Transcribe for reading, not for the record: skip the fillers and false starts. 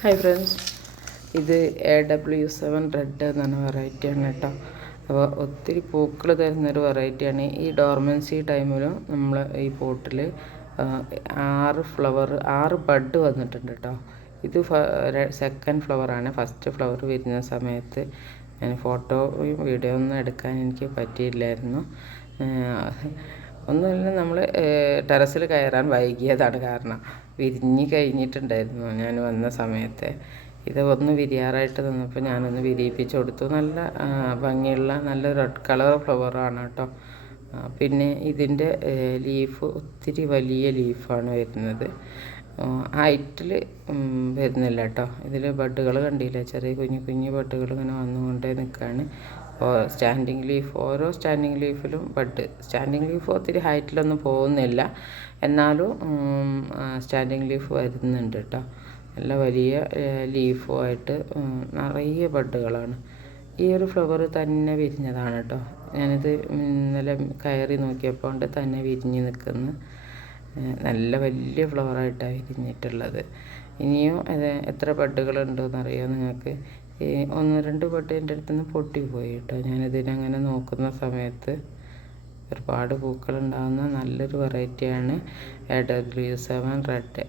Hi friends, ഇത് AW7 red എന്ന് പറഞ്ഞ വെറൈറ്റിയാണ് കേട്ടോ. അപ്പോൾ ഒത്തിരി പൂക്കൾ തരുന്നൊരു വെറൈറ്റിയാണ്. ഈ ഡോർമൻസി ടൈമിലും നമ്മൾ ഈ പോട്ടിൽ 6 ബഡ് വന്നിട്ടുണ്ട് കേട്ടോ. ഇത് സെക്കൻഡ് ഫ്ലവറാണ്. ഫസ്റ്റ് ഫ്ലവർ വരുന്ന സമയത്ത് ഞാൻ ഫോട്ടോയും വീഡിയോ ഒന്നും എടുക്കാൻ എനിക്ക് പറ്റിയില്ലായിരുന്നു. ഒന്നുമില്ല, നമ്മൾ ടെറസിൽ കയറാൻ വൈകിയതാണ്. കാരണം വിരിഞ്ഞ് കഴിഞ്ഞിട്ടുണ്ടായിരുന്നു ഞാൻ വന്ന സമയത്ത്. ഇത് ഒന്ന് വിരിയാറായിട്ട് നിന്നപ്പോൾ ഞാനൊന്ന് വിരിയിപ്പിച്ച് കൊടുത്തു. നല്ല ഭംഗിയുള്ള നല്ല റെഡ് കളർ ഫ്ലവറാണ് കേട്ടോ. പിന്നെ ഇതിൻ്റെ ലീഫ് ഒത്തിരി വലിയ ലീഫാണ് വരുന്നത്. ഹൈറ്റിൽ വരുന്നില്ല കേട്ടോ. ഇതിൽ ബഡ്ഡുകൾ കണ്ടില്ല, ചെറിയ കുഞ്ഞു കുഞ്ഞു ബഡ്ഡുകൾ ഇങ്ങനെ വന്നുകൊണ്ടേ നിൽക്കുകയാണ്. സ്റ്റാൻഡിങ് ലീഫ്, ഓരോ സ്റ്റാൻഡിങ് ലീഫിലും ബഡ്. സ്റ്റാൻഡിങ് ലീഫ് ഒത്തിരി ഹൈറ്റിലൊന്നും പോകുന്നില്ല, എന്നാലും സ്റ്റാൻഡിങ് ലീഫ് വരുന്നുണ്ട് കേട്ടോ. നല്ല വലിയ ലീഫുമായിട്ട് നിറയെ ബഡ്ഡുകളാണ്. ഈ ഒരു ഫ്ലവർ തന്നെ വിരിഞ്ഞതാണ് കേട്ടോ. ഞാനിത് ഇന്നലെ കയറി നോക്കിയപ്പോൾ തന്നെ വിരിഞ്ഞ് നിൽക്കുന്നു. നല്ല വലിയ ഫ്ലവറായിട്ടാണ് വിരിഞ്ഞിട്ടുള്ളത്. ഇനിയും എത്ര ബഡ്ഡുകളുണ്ടോയെന്നറിയാമോ നിങ്ങൾക്ക്? 1-2 ബഡ് എൻ്റെ അടുത്ത് നിന്ന് പൊട്ടിപ്പോയി കേട്ടോ. ഞാനിതിനങ്ങനെ നോക്കുന്ന സമയത്ത് ഒരുപാട് പൂക്കളുണ്ടാകുന്ന നല്ലൊരു വെറൈറ്റിയാണ് AW7 റെഡ്.